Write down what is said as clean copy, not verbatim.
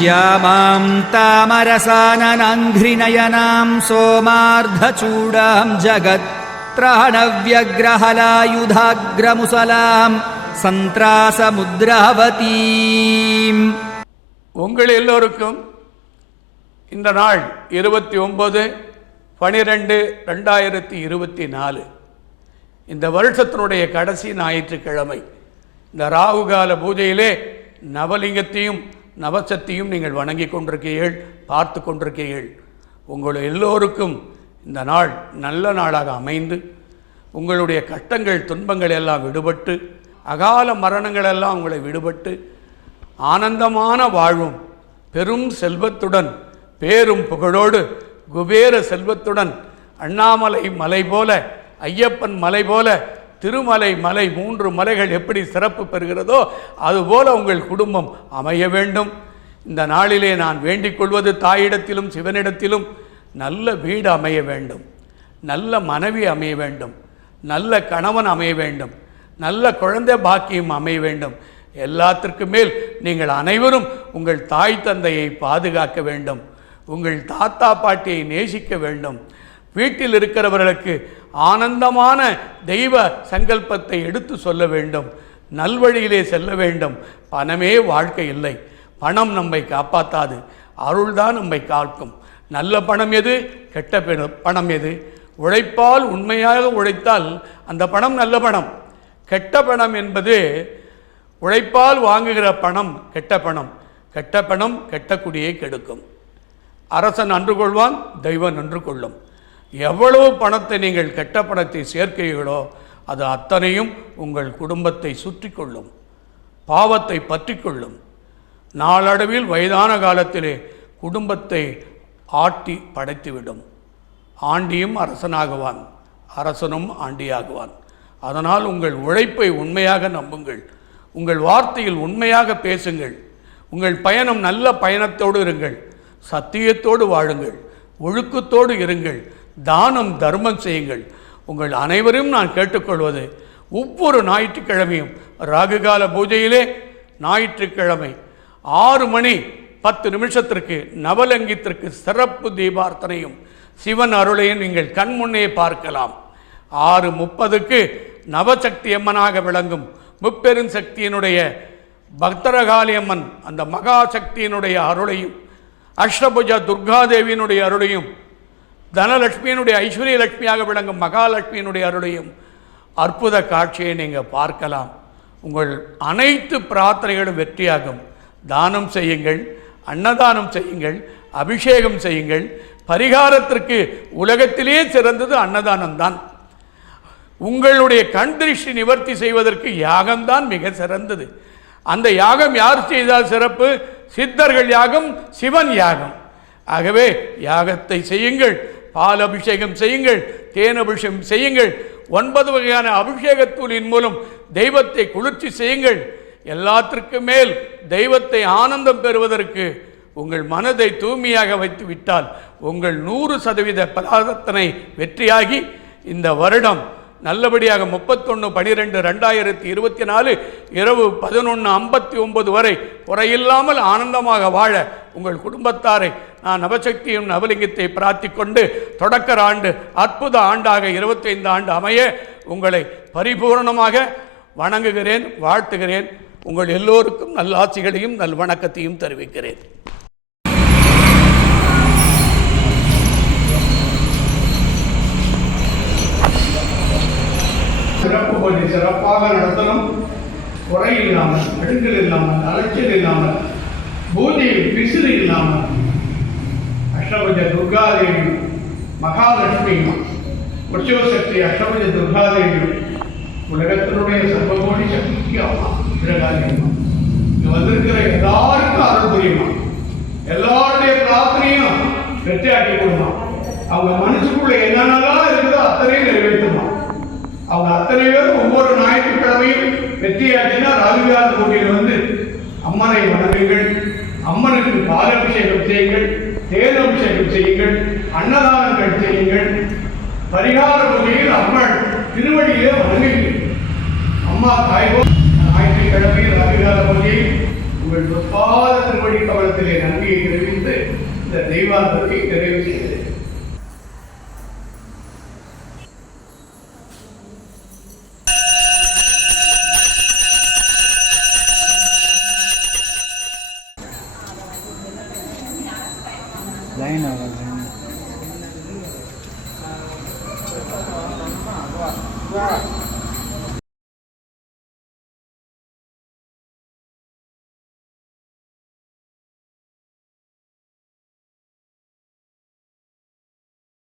श्यामां तामरसाननाङ्घ्रिनयनां सोमार्धचूडां जगत्त्राणव्यग्रहलायुधाग्रमुसलां சந்திராசமுத்ராவதீம். உங்கள் எல்லோருக்கும் இந்த நாள் 29/12/2024 இந்த வருஷத்தினுடைய கடைசி ஞாயிற்றுக்கிழமை. இந்த ராகுகால பூஜையிலே நவலிங்கத்தையும் நவசக்தியும் நீங்கள் வணங்கி கொண்டிருக்கிறீர்கள், பார்த்து கொண்டிருக்கிறீர்கள். உங்கள் எல்லோருக்கும் இந்த நாள் நல்ல நாளாக அமைந்து உங்களுடைய கஷ்டங்கள் துன்பங்கள் எல்லாம் விடுபட்டு அகால மரணங்களெல்லாம் உங்களை விடுபட்டு ஆனந்தமான வாழ்வும் பெரும் செல்வத்துடன் பேரும் புகழோடு குபேர செல்வத்துடன் அண்ணாமலை மலை போல ஐயப்பன் மலை போல திருமலை மலை 3 மலைகள் எப்படி சிறப்பு பெறுகிறதோ அதுபோல உங்கள் குடும்பம் அமைய வேண்டும். இந்த நாளிலே நான் வேண்டிக் கொள்வது தாயிடத்திலும் சிவனிடத்திலும் நல்ல வீடு அமைய வேண்டும், நல்ல மனைவி அமைய வேண்டும், நல்ல கணவன் அமைய வேண்டும், நல்ல குழந்தை பாக்கியம் அமைய வேண்டும். எல்லாத்திற்கும் மேல் நீங்கள் அனைவரும் உங்கள் தாய் தந்தையை பாதுகாக்க வேண்டும், உங்கள் தாத்தா பாட்டியை நேசிக்க வேண்டும். வீட்டில் இருக்கிறவர்களுக்கு ஆனந்தமான தெய்வ சங்கல்பத்தை எடுத்து சொல்ல வேண்டும், நல்வழியிலே செல்ல வேண்டும். பணமே வாழ்க்கை இல்லை, பணம் நம்மை காப்பாற்றாது, அருள்தான் நம்மை காக்கும். நல்ல பணம் எது, கெட்ட பணம் எது? உழைப்பால் உண்மையாக உழைத்தால் அந்த பணம் நல்ல பணம். கெட்ட பணம் என்பது உழைப்பால் வாங்குகிற பணம் கெட்ட பணம். கெட்ட பணம் கெட்ட குடியை கெடுக்கும். அரசன் நன்று கொள்வான், தெய்வம் நன்று கொள்ளும். எவ்வளவு பணத்தை நீங்கள் கெட்ட பணத்தை சேர்க்கிறீர்களோ அது அத்தனையும் உங்கள் குடும்பத்தை சுற்றி கொள்ளும், பாவத்தை பற்றி கொள்ளும். நாளடைவில் வயதான காலத்திலே குடும்பத்தை ஆட்டி படைத்துவிடும். ஆண்டியும் அரசனாகுவான், அரசனும் ஆண்டியாகுவான். அதனால் உங்கள் உழைப்பை உண்மையாக நம்புங்கள், உங்கள் வார்த்தையில் உண்மையாக பேசுங்கள், உங்கள் பயணம் நல்ல பயணத்தோடு இருங்கள், சத்தியத்தோடு வாழுங்கள், ஒழுக்கத்தோடு இருங்கள், தானம் தர்மம் செய்யுங்கள். உங்கள் அனைவரையும் நான் கேட்டுக்கொள்வது, ஒவ்வொரு ஞாயிற்றுக்கிழமையும் ராகுகால பூஜையிலே ஞாயிற்றுக்கிழமை 6 மணி 10 நிமிஷத்திற்கு நவலங்கித்திற்கு சிறப்பு தீபார்த்தனையும் சிவன் அருளையும் நீங்கள் கண்முன்னே பார்க்கலாம். 6:30க்கு நவசக்தி அம்மனாக விளங்கும் முப்பெருஞ்சக்தியினுடைய பக்தரகாளி அம்மன் அந்த மகாசக்தியினுடைய அருளையும் அஷ்டபுஜ துர்காதேவியினுடைய அருளையும் தனலட்சுமியினுடைய ஐஸ்வர்ய லட்சுமியாக விளங்கும் மகாலட்சுமியினுடைய அருளையும் அற்புத காட்சியை நீங்கள் பார்க்கலாம். உங்கள் அனைத்து பிரார்த்தனைகளும் வெற்றியாகும். தானம் செய்யுங்கள், அன்னதானம் செய்யுங்கள், அபிஷேகம் செய்யுங்கள். பரிகாரத்திற்கு உலகத்திலே சிறந்தது அன்னதானம்தான். உங்களுடைய கண் திருஷ்டி நிவர்த்தி செய்வதற்கு யாகம்தான் மிக சிறந்தது. அந்த யாகம் யார் செய்தால் சிறப்பு? சித்தர்கள் யாகம், சிவன் யாகம். ஆகவே யாகத்தை செய்யுங்கள், பால் அபிஷேகம் செய்யுங்கள், தேன் அபிஷேகம் செய்யுங்கள், 9 வகையான அபிஷேகத்தூளின் மூலம் தெய்வத்தை குளிர்ச்சி செய்யுங்கள். எல்லாத்திற்கும் மேல் தெய்வத்தை ஆனந்தம் பெறுவதற்கு உங்கள் மனதை தூய்மையாக வைத்து விட்டால் உங்கள் 100% பிரார்த்தனை வெற்றியாகி இந்த வருடம் நல்லபடியாக 31/12/2024 இரவு 11:59 வரை குறையில்லாமல் ஆனந்தமாக வாழ உங்கள் குடும்பத்தாரை நான் நவசக்தியும் நவலிங்கத்தை பிரார்த்திக்கொண்டு தொடக்க ஆண்டு அற்புத ஆண்டாக 25 ஆண்டு அமைய உங்களை பரிபூர்ணமாக வணங்குகிறேன், வாழ்த்துகிறேன். உங்கள் எல்லோருக்கும் நல் ஆட்சிகளையும் நல் வணக்கத்தையும் தெரிவிக்கிறேன். சிறப்பு பணி சிறப்பாக நடத்தணும், குறை இல்லாமல், அடுக்கல் இல்லாமல், அலைச்சல் இல்லாமல், பூஜையில் பிசிறு இல்லாமல் அஷ்டபுஜ துர்காதேவி மகாலட்சுமி உற்சவசக்தி அஷ்டபுஜ துர்காதேவி உலகத்தினுடைய சர்வகோடி சக்திக்கு அம்மா திரகாதேவி இங்கே வந்திருக்கிற எல்லாருக்கும் அருள் புரியுமா, எல்லாருடைய பிரார்த்தனையும் வெற்றியாக்கி கொடுமா, அவங்க மனசுக்குள்ள என்னென்னலாம் இருக்குதோ அத்தனையும் நிறைவேற்றுமா. அவங்க அத்தனை பேரும் ஒவ்வொரு ஞாயிற்றுக்கிழமையும் வெற்றியாச்சுன்னா ராகுகால பூஜையில் வந்து அம்மனை வணங்குங்கள், அம்மனுக்கு பால் அபிஷேகம் செய்யுங்கள், தேன் அபிஷேகம் செய்யுங்கள், அன்னதானங்கள் செய்யுங்கள். பரிகார பூஜையில் அம்மன் திருவடியிலே வணங்குங்கள். அம்மா தாய்வோ ஞாயிற்றுக்கிழமையில் ராகுகால பூஜையில் உங்கள் ஒப்பாத திருவடி கவலத்திலே நன்றியை தெரிவித்து இந்த தெய்வாந்தத்தை நிறைவு செய்கிறேன். லைன் ஆகும்